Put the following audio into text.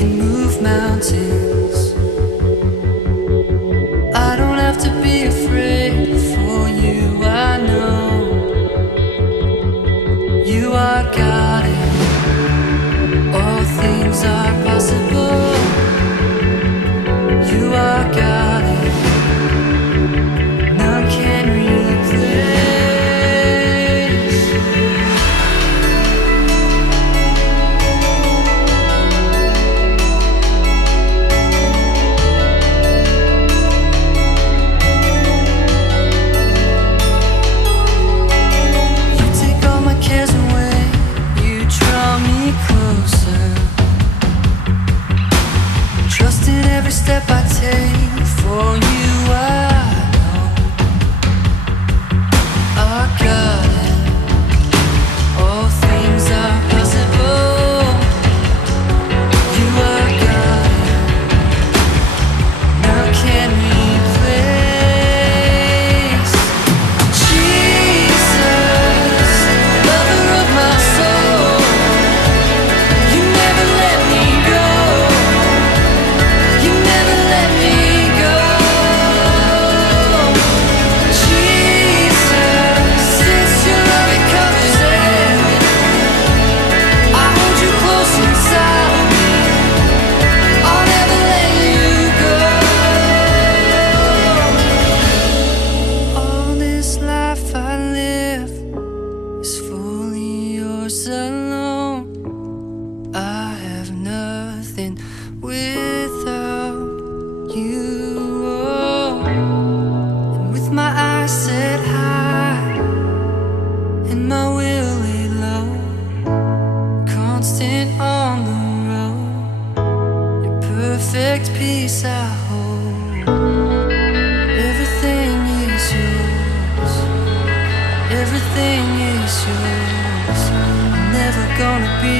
can move mountains. I don't have to be afraid for you. I know you are God, and all things are possible. You are God, and none can replace. Every step I take for you, I know our God, and all things are possible. You are God, and none can replace. Jesus, lover of my soul, you never let me go. You never let me go. Jesus, it's your love that covers everything. I hold you close inside of me. I'll never let you go. All this life I live is fully yours alone. I have nothing without you, oh. And with my eyes set high and my will laid low, constant on the road, your perfect peace I hold. Everything is yours, everything is yours. I'm never gonna be